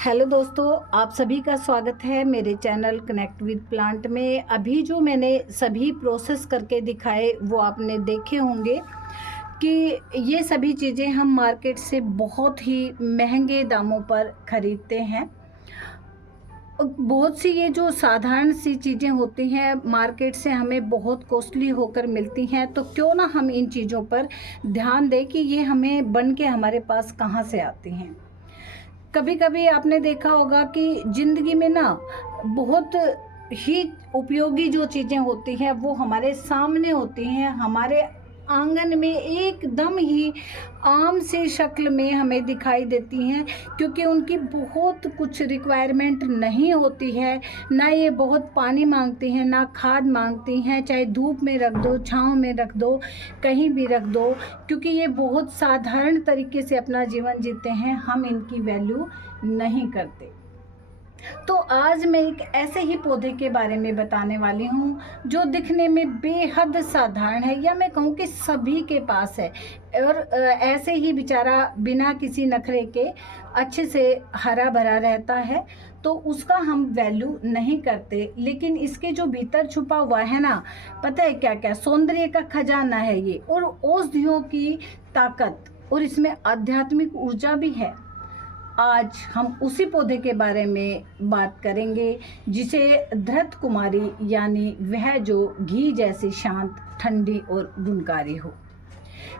Hello दोस्तों, आप सभी का स्वागत है मेरे चैनल कनेक्ट विद प्लांट में। अभी जो मैंने सभी प्रोसेस करके दिखाए वो आपने देखे होंगे कि ये सभी चीज़ें हम मार्केट से बहुत ही महंगे दामों पर ख़रीदते हैं। बहुत सी ये जो साधारण सी चीज़ें होती हैं मार्केट से हमें बहुत कॉस्टली होकर मिलती हैं, तो क्यों ना हम इन चीज़ों पर ध्यान दें कि ये हमें बन के हमारे पास कहाँ से आती हैं। कभी कभी आपने देखा होगा कि ज़िंदगी में ना बहुत ही उपयोगी जो चीज़ें होती हैं वो हमारे सामने होती हैं, हमारे आंगन में एकदम ही आम सी शक्ल में हमें दिखाई देती हैं, क्योंकि उनकी बहुत कुछ रिक्वायरमेंट नहीं होती है। ना ये बहुत पानी मांगती हैं, ना खाद मांगती हैं, चाहे धूप में रख दो, छांव में रख दो, कहीं भी रख दो, क्योंकि ये बहुत साधारण तरीके से अपना जीवन जीते हैं। हम इनकी वैल्यू नहीं करते। तो आज मैं एक ऐसे ही पौधे के बारे में बताने वाली हूँ जो दिखने में बेहद साधारण है, या मैं कहूँ कि सभी के पास है, और ऐसे ही बेचारा बिना किसी नखरे के अच्छे से हरा भरा रहता है, तो उसका हम वैल्यू नहीं करते। लेकिन इसके जो भीतर छुपा हुआ है ना, पता है क्या क्या, सौंदर्य का खजाना है ये, और औषधियों की ताकत, और इसमें आध्यात्मिक ऊर्जा भी है। आज हम उसी पौधे के बारे में बात करेंगे जिसे धृत कुमारी, यानी वह जो घी जैसी शांत, ठंडी और गुणकारी हो,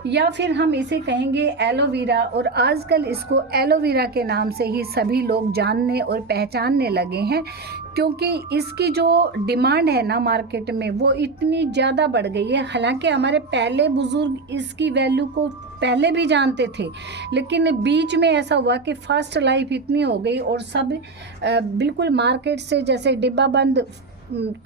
या फिर हम इसे कहेंगे एलोवेरा। और आजकल इसको एलोवेरा के नाम से ही सभी लोग जानने और पहचानने लगे हैं, क्योंकि इसकी जो डिमांड है ना मार्केट में वो इतनी ज़्यादा बढ़ गई है। हालांकि हमारे पहले बुज़ुर्ग इसकी वैल्यू को पहले भी जानते थे, लेकिन बीच में ऐसा हुआ कि फास्ट लाइफ इतनी हो गई और सब बिल्कुल मार्केट से जैसे डिब्बा बंद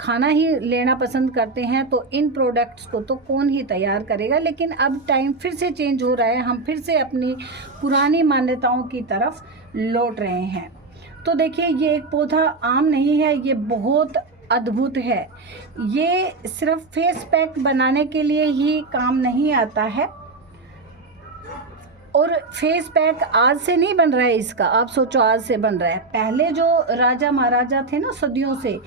खाना ही लेना पसंद करते हैं, तो इन प्रोडक्ट्स को तो कौन ही तैयार करेगा। लेकिन अब टाइम फिर से चेंज हो रहा है, हम फिर से अपनी पुरानी मान्यताओं की तरफ लौट रहे हैं। तो देखिए, ये एक पौधा आम नहीं है, ये बहुत अद्भुत है। ये सिर्फ फेस पैक बनाने के लिए ही काम नहीं आता है, और फेस पैक आज से नहीं बन रहा है इसका, आप सोचो आज से बन रहा है। पहले जो राजा महाराजा थे ना सदियों से,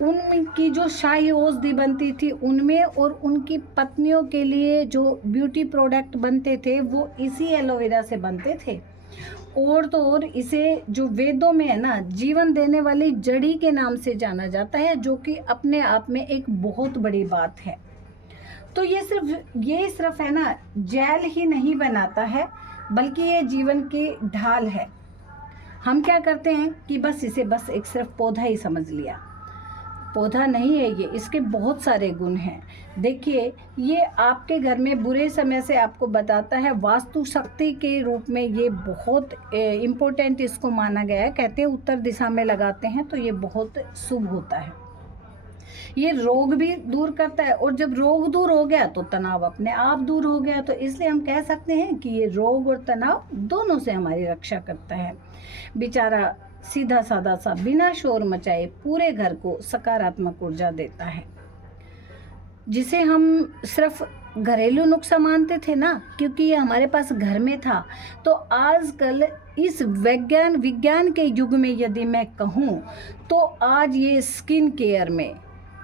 उनकी जो शाही औषधि बनती थी उनमें, और उनकी पत्नियों के लिए जो ब्यूटी प्रोडक्ट बनते थे वो इसी एलोवेरा से बनते थे। और तो और इसे जो वेदों में है ना, जीवन देने वाली जड़ी के नाम से जाना जाता है, जो कि अपने आप में एक बहुत बड़ी बात है। तो ये सिर्फ है ना जेल ही नहीं बनाता है, बल्कि ये जीवन की ढाल है। हम क्या करते हैं कि बस इसे एक सिर्फ पौधा ही समझ लिया। पौधा नहीं है ये, इसके बहुत सारे गुण हैं। देखिए, ये आपके घर में बुरे समय से आपको बताता है। वास्तु शक्ति के रूप में ये बहुत इम्पोर्टेंट इसको माना गया है। कहते हैं उत्तर दिशा में लगाते हैं तो ये बहुत शुभ होता है। ये रोग भी दूर करता है, और जब रोग दूर हो गया तो तनाव अपने आप दूर हो गया। तो इसलिए हम कह सकते हैं कि ये रोग और तनाव दोनों से हमारी रक्षा करता है। बेचारा सीधा साधा सा, बिना शोर मचाए पूरे घर को सकारात्मक ऊर्जा देता है, जिसे हम सिर्फ घरेलू नुस्खा मानते थे ना, क्योंकि ये हमारे पास घर में था। तो आजकल इस विज्ञान के युग में यदि मैं कहूँ तो आज ये स्किन केयर में,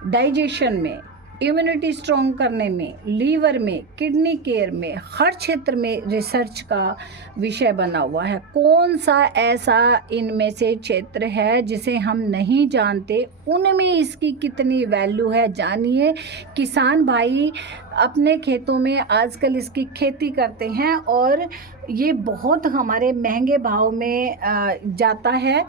डाइजेशन में, इम्यूनिटी स्ट्रॉन्ग करने में, लीवर में, किडनी केयर में, हर क्षेत्र में रिसर्च का विषय बना हुआ है। कौन सा ऐसा इनमें से क्षेत्र है जिसे हम नहीं जानते, उनमें इसकी कितनी वैल्यू है जानिए। किसान भाई अपने खेतों में आजकल इसकी खेती करते हैं, और ये बहुत हमारे महंगे भाव में जाता है।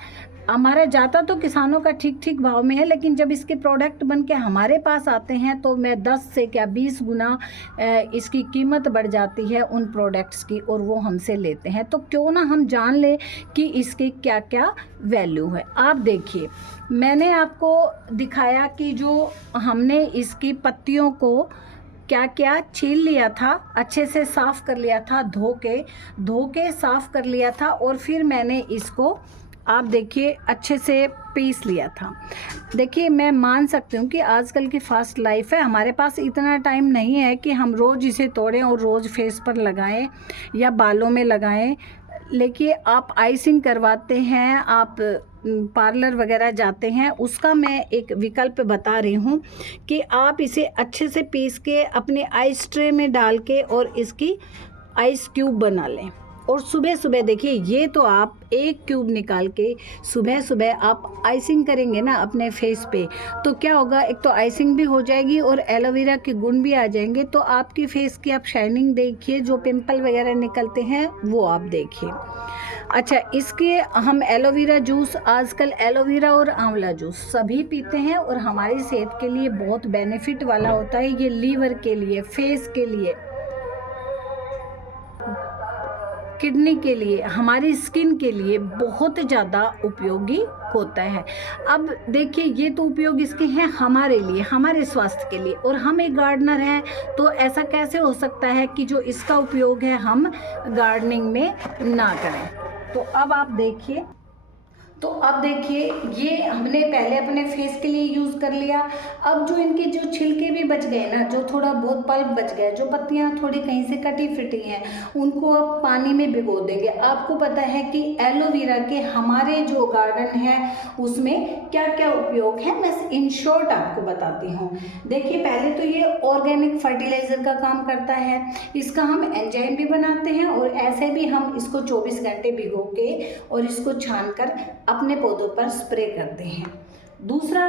हमारा जाता तो किसानों का ठीक ठीक भाव में है, लेकिन जब इसके प्रोडक्ट बन के हमारे पास आते हैं तो मैं 10 से क्या 20 गुना इसकी कीमत बढ़ जाती है उन प्रोडक्ट्स की, और वो हमसे लेते हैं। तो क्यों ना हम जान ले कि इसकी क्या क्या वैल्यू है। आप देखिए, मैंने आपको दिखाया कि जो हमने इसकी पत्तियों को क्या क्या छील लिया था, अच्छे से साफ़ कर लिया था, धो के साफ़ कर लिया था, और फिर मैंने इसको आप देखिए अच्छे से पीस लिया था। देखिए, मैं मान सकती हूँ कि आजकल की फास्ट लाइफ है, हमारे पास इतना टाइम नहीं है कि हम रोज़ इसे तोड़ें और रोज़ फेस पर लगाएं या बालों में लगाएं। लेकिन आप आइसिंग करवाते हैं, आप पार्लर वगैरह जाते हैं, उसका मैं एक विकल्प बता रही हूँ कि आप इसे अच्छे से पीस के अपने आइस ट्रे में डाल के और इसकी आइस क्यूब बना लें। और सुबह सुबह देखिए, ये तो आप एक क्यूब निकाल के सुबह सुबह आप आइसिंग करेंगे ना अपने फेस पे, तो क्या होगा, एक तो आइसिंग भी हो जाएगी और एलोवेरा के गुण भी आ जाएंगे। तो आपकी फेस की आप शाइनिंग देखिए, जो पिंपल वगैरह निकलते हैं वो आप देखिए। अच्छा, इसके हम एलोवेरा जूस, आजकल एलोवेरा और आंवला जूस सभी पीते हैं और हमारी सेहत के लिए बहुत बेनिफिट वाला होता है। ये लीवर के लिए, फेस के लिए, किडनी के लिए, हमारी स्किन के लिए बहुत ज़्यादा उपयोगी होता है। अब देखिए, ये तो उपयोग इसके हैं हमारे लिए, हमारे स्वास्थ्य के लिए, और हम एक गार्डनर हैं, तो ऐसा कैसे हो सकता है कि जो इसका उपयोग है हम गार्डनिंग में ना करें। तो अब आप देखिए, ये हमने पहले अपने फेस के लिए यूज़ कर लिया। अब जो इनके जो छिलके भी बच गए ना, जो थोड़ा बहुत पल्प बच गया, जो पत्तियां थोड़ी कहीं से कटी फिटी हैं, उनको अब पानी में भिगो देंगे। आपको पता है कि एलोवेरा के हमारे जो गार्डन है उसमें क्या क्या उपयोग है, मैं इन शॉर्ट आपको बताती हूँ। देखिए, पहले तो ये ऑर्गेनिक फर्टिलाइज़र का काम करता है, इसका हम एंजाइम भी बनाते हैं, और ऐसे भी हम इसको 24 घंटे भिगो के और इसको छान कर अपने पौधों पर स्प्रे करते हैं। दूसरा,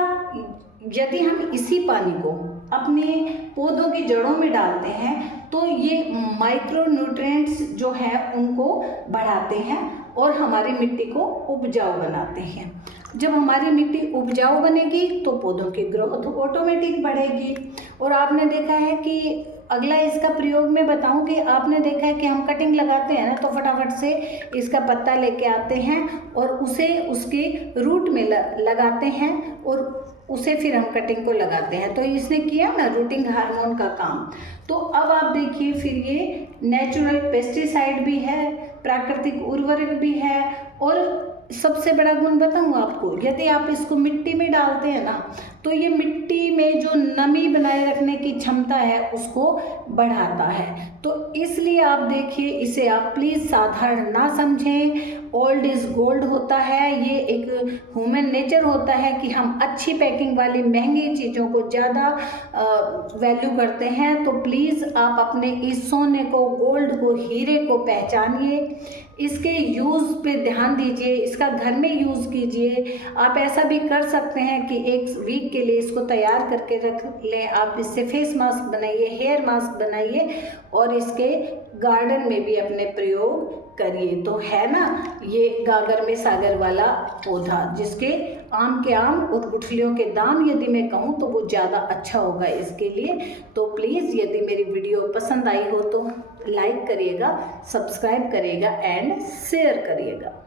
यदि हम इसी पानी को अपने पौधों की जड़ों में डालते हैं तो ये माइक्रो न्यूट्रिएंट्स जो है उनको बढ़ाते हैं और हमारी मिट्टी को उपजाऊ बनाते हैं। जब हमारी मिट्टी उपजाऊ बनेगी तो पौधों की ग्रोथ ऑटोमेटिक बढ़ेगी। और आपने देखा है कि अगला इसका प्रयोग मैं बताऊं कि आपने देखा है कि हम कटिंग लगाते हैं ना, तो फटाफट से इसका पत्ता लेके आते हैं और उसे उसके रूट में लगाते हैं और उसे फिर हम कटिंग को लगाते हैं। तो इसने किया ना रूटिंग हार्मोन का काम। तो अब आप देखिए, फिर ये नेचुरल पेस्टिसाइड भी है, प्राकृतिक उर्वरक भी है, और सबसे बड़ा गुण बताऊँ आपको, यदि आप इसको मिट्टी में डालते हैं ना, तो ये मिट्टी में जो नमी बनाए रखने की क्षमता है उसको बढ़ाता है। तो इसलिए आप देखिए, इसे आप प्लीज़ साधारण ना समझें। ओल्ड इज़ गोल्ड होता है, ये एक ह्यूमन नेचर होता है कि हम अच्छी पैकिंग वाली महंगी चीज़ों को ज़्यादा वैल्यू करते हैं। तो प्लीज़ आप अपने इस सोने को, गोल्ड को, हीरे को पहचानिए, इसके यूज़ पे ध्यान दीजिए, इसका घर में यूज़ कीजिए। आप ऐसा भी कर सकते हैं कि एक वीक के लिए इसको तैयार करके रख लें। आप इससे फेस मास्क बनाइए, हेयर मास्क बनाइए और इसके गार्डन में भी अपने प्रयोग करिए। तो है ना ये गागर में सागर वाला पौधा, जिसके आम के आम और गुठलियों के दाम यदि मैं कहूँ तो वो ज़्यादा अच्छा होगा इसके लिए। तो प्लीज़, यदि मेरी वीडियो पसंद आई हो तो लाइक करिएगा, सब्सक्राइब करिएगा एंड शेयर करिएगा।